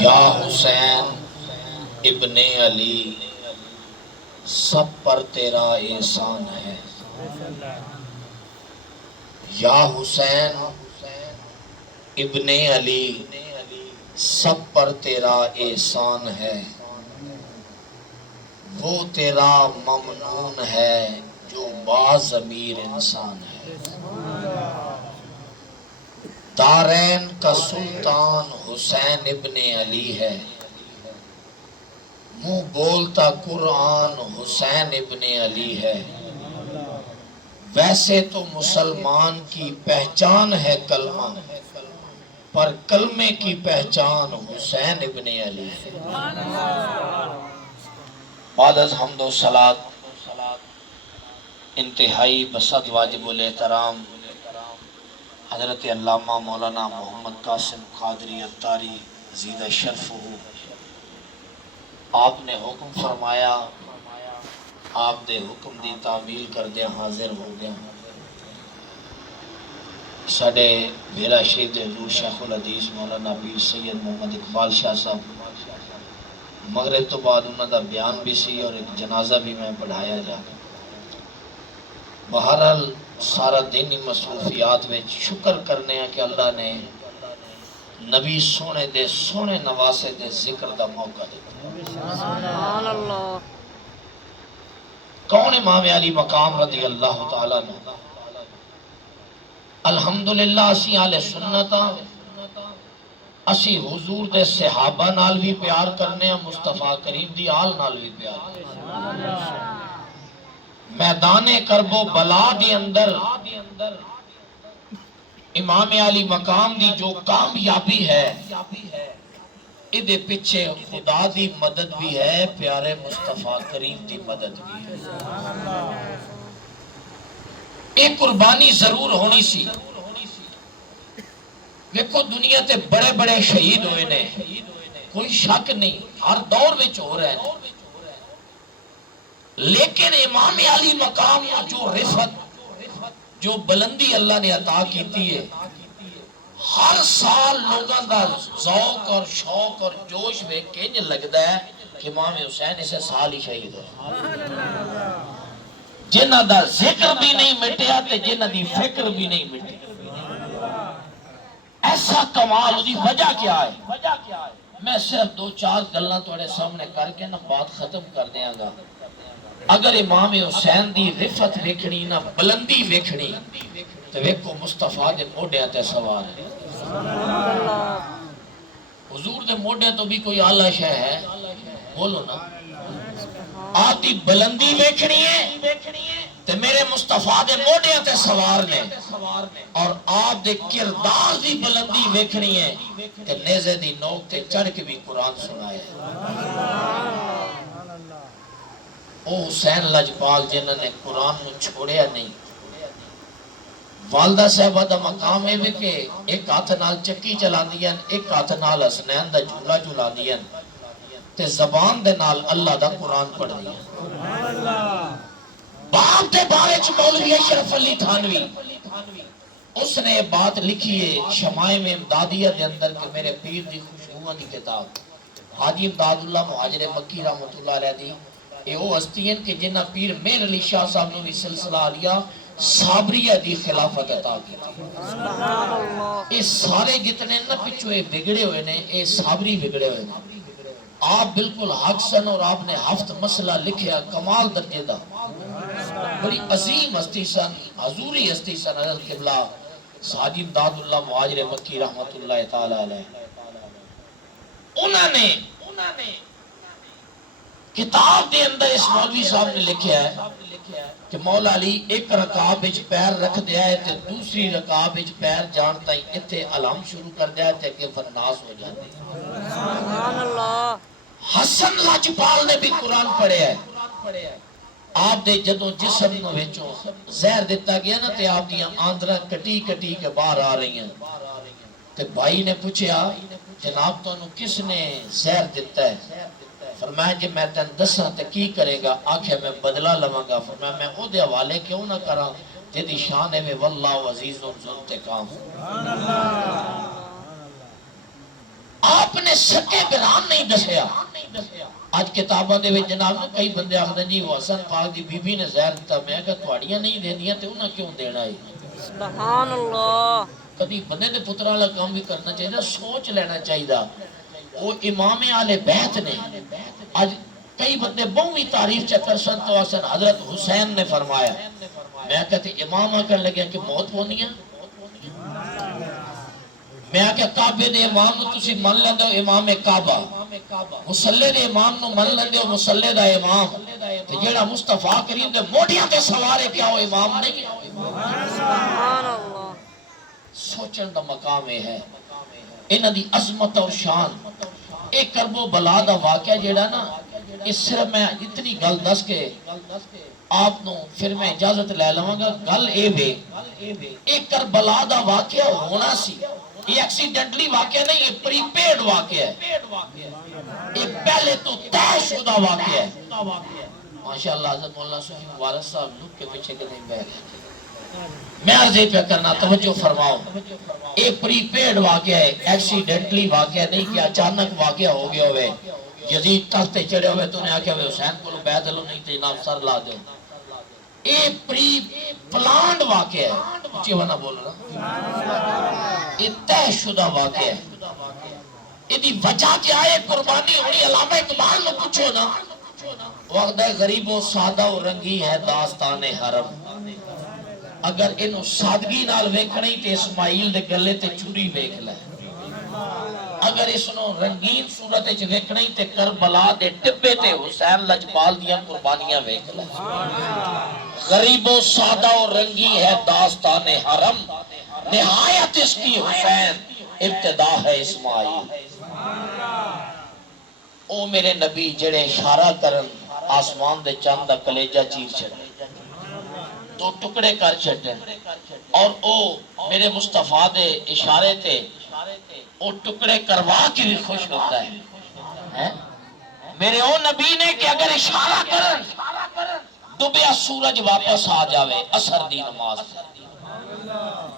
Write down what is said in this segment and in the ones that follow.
یا حسین ابن علی سب پر تیرا احسان ہے، یا حسین ابن علی سب پر تیرا احسان ہے، وہ تیرا ممنون ہے جو باضمیر انسان ہے۔ دارین کا سلطان حسین ابن علی ہے، منہ بولتا قرآن حسین ابن علی ہے۔ ویسے تو مسلمان کی پہچان ہے کلمہ، پر کلمے کی پہچان حسین ابن علی ہے۔ بعد از حمد و صلات انتہائی بسط واجب الاحترام حضرت علامہ مولانا محمد قاسم قادری اتاری زیدہ شرف ہو، آپ نے حکم فرمایا، آپ دے حکم دی تعمیل کردے حاضر ہو گیا۔ ساڈے میرا شہید حضور شیخ الحدیث مولانا پیر سید محمد اقبال شاہ صاحب، مغرب تو بعد انہوں دا بیان بھی سی اور ایک جنازہ بھی میں پڑھایا جا۔ بہرحال سارا دن ہی مصروفیات میں شکر کرنے ہیں کہ اللہ نے نبی سونے دے سونے نواسے دے ذکر دا موقع دیتا۔ کون امام علی مقام رضی اللہ تعالیٰ نے؟ الحمدللہ اسی اہل سنت ہاں، اسی حضور دے صحابہ نال بھی پیار کرنے ہیں، مصطفیٰ کریم دی آل نال بھی پیار کرنے ہیں۔ میدان کرب و بلا دی اندر امام علی مقام دی جو کامیابی ہے، ادھے پیچھے خدا دی مدد بھی ہے، پیارے مصطفیٰ کریم دی مدد بھی ہے۔ ایک قربانی ضرور ہونی سی۔ دیکھو دنیا تے بڑے بڑے شہید ہوئے نے، کوئی شک نہیں، ہر دور میں ہو رہے ہیں، لیکن امام علی مقام جو رفت، جو بلندی اللہ نے عطا کیتی ہے، ہر سال لوگاں دا ذوق اور شوق اور جوش میں کہنے لگتا ہے کہ امام حسین اسے سال ہی شہید ہے۔ جنہ دا ذکر بھی نہیں مٹیا تے جنہ دی فکر بھی نہیں مٹی۔ ایسا کمال دی وجہ کیا ہے؟ میں صرف دو چار گلاں تھوڑے سامنے کر کے نہ بات ختم کر دیاں گا۔ اگر امام حسین دی رفت ویکھنی نہ بلندی ویکھنی تو ویکھو مصطفیٰ دے موڈیاں تے سوار ہے۔ حضور دے موڈیاں تو بھی کوئی اعلیٰ شے ہے، بولو نا۔ آپ دی بلندی ویکھنی ہے تو میرے مصطفیٰ دے موڈیاں تے سوار نے، اور آپ دے کردار دی بلندی ویکھنی ہے کہ نیزے دی نوک تے چڑھ کے بھی قرآن سنائے۔ او حسین لجپال جنہوں نے قرآن نو چھوڑیا نہیں۔ والدہ صاحبہ دا مقام ہے کہ ایک ہاتھ نال چکی چلا دیا، ایک ہاتھ نال حسنین دا جھولا جھولا دیا، تے زبان دے نال اللہ دا قرآن پڑھ دیا۔ باپ دے بارے چ مولوی اشرف علی تھانوی اس نے بات لکھی ہے شمائم امدادیہ دے اندر کہ میرے پیر دی خوشبوئیں دی کتاب، حاجی امداد اللہ مہاجر مکی رحمت اللہ علیہ دی، یہ وہ ہستی ہیں کہ جنہ پیر میر علی شاہ صاحب نے بھی سلسلہ علیہ صابریہ دی خلافت عطا کی۔ یہ سارے جتنے نہ پچھو بگڑے ہوئے نے، یہ صابری بگڑے ہوئے نے۔ آپ بالکل حق سن اور آپ نے ہفت مسئلہ لکھیا کمال درجے دا، بڑی عظیم ہستی سن، حضوری ہستی سن حضرت قبلہ حاجی امداد اللہ مہاجر مکی رحمت اللہ تعالی علیہ۔ انہوں نے کتاب دے اندر اس مولوی صاحب نے لکھیا ہے کہ مولا علی ایک رکعت وچ پیر رکھ دیا ہے تے دوسری رکعت وچ پیر جان تائیں اتھے علم شروع کر دیا ہے تے کہ فرناس ہو جاتے ہیں۔ سبحان اللہ۔ حسن لجپال نے بھی قرآن پڑھے ہے۔ آپ دے جدوں جسم نو وچوں زہر دیتا گیا نا تے آپ دیاں آندراں کٹی کٹی کے باہر آ رہی ہیں، تے بھائی نے پوچھا جناب تو انہوں کس نے زہر دیتا ہے؟ فرمایا جی میں تن دساں تے کی کرے گا؟ آکھے میں بدلہ لواں گا۔ فرمایا میں او دے حوالے کیوں نہ کراں، جدی شان ہے واللہ عزیز ذو انتقام. آپ نے سکے بران نہیں دسیا. آج کتاباں دے وچ جناب کئی بندے آخدے جی وہ حسن پاک دی بی بی نے زہر دتا. میں کہ تہاڑیاں نہیں دینیاں تے انہاں کیوں دینا ہے؟ سبحان اللہ. کبھی بندے دے پتراں والا کام بھی کرنا چاہیے، سوچ لینا چاہیے. وہ امام آل بیت نے. آج کئی بندے بہویں تعریف چکر سن تو آسن حضرت حسین نے فرمایا. میں کہتے امام آکر لگیا کہ موت ہونی ہے. میں آکے کعبے دے امام نو تسی من لیندے ہو امام کعبہ، مسلح دے امام نو من لیندے ہو مسلح دا امام، تے جیڑا مصطفیٰ کریم دے موڑیاں تے سوارے کیا ہو امام نہیں. سبحان اللہ. سوچن دا مقام ہے انہاں دی عظمت اور شان. ایک کرب و بلا دا واقعہ جیڑا نا، اس صرف میں اتنی گل دس کے آپ نو پھر میں اجازت لے لوں گا. گل اے وے ایک کربلا دا واقعہ ہونا سی. یہ ایکسیڈنٹلی واقعہ نہیں، یہ پری پیڈ واقعہ ہے. یہ پہلے تو طے شدہ واقعہ ہے. ماشاءاللہ حضرت مولانا صوفی مبارک صاحب لک کے پیچھے کے نہیں بیٹھ. میں عرض پہ کرنا توجہ فرماؤ. ایک پری پیڈ واقعہ ہے، ایکسیڈنٹلی واقعہ نہیں کہ اچانک واقعہ ہو گیا ہوئے. یزید تخت چڑھے ہوئے تو نے آکھیا ہوئے حسین کو بیعت لو نہیں تے جناب سر لا دو. یہ پری پلانڈ واقعہ ہے. اچھی وانا بول رہا، یہ طے شدہ واقعہ ہے. یہ وجہ کیا ہے؟ قربانی ہونی. علامہ اقبال نے پوچھو نا، وقت غریب و سادہ و رنگی ہے داستان حرم. اگر انہوں سادگی نال ویکھنی تے اسماعیل دے گلے تے چوری ویکھ لے. اگر اس نو رنگین صورت وچ ویکھنی تے کربلا دے ٹبے تے حسین لجپال دیاں قربانیاں ویکھ لے. غریب و سادہ و رنگی ہے داستان حرم، نہایت اس کی حسین ابتدا ہے اسماعیل. او میرے نبی جڑے اشارہ کرن آسمان دے چاند دا کلیجہ چیر چھڑے، تو ٹکڑے کر چھڑے، اور او میرے مصطفیٰ دے اشارے تے او ٹکڑے کروا کی بھی خوش ہوتا ہے. میرے او نبی نے کہ اگر اشارہ کرن ڈوبیا سورج واپس آ جاوے اثر دی نماز.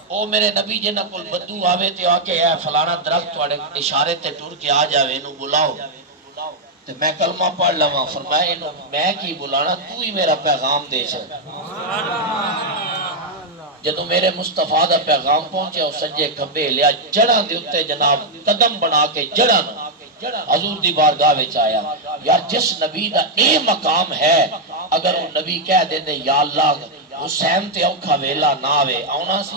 او میرے نبی جنہ کل بدو آوے تے آکے اے فلانا درخت توڑے اشارے تے ٹور کے آ جاوے انہوں بلاؤ تے میں کلمہ پڑھ لواں. فرمایا انہوں میں کی بلانا، تو ہی میرا پیغام دے چھے. جدو میرے مصطفیٰ دا پیغام پہنچے اور سجے کھبے لیا جڑاں دے اتے جناب قدم بنا کے جڑاں حضور دی بارگاہ وچ آیا. یار جس نبی دا اے مقام ہے، اگر وہ نبی کہہ دے دے یا اللہ حسین تے اوکھا ویلا نہ آوے آونا سی.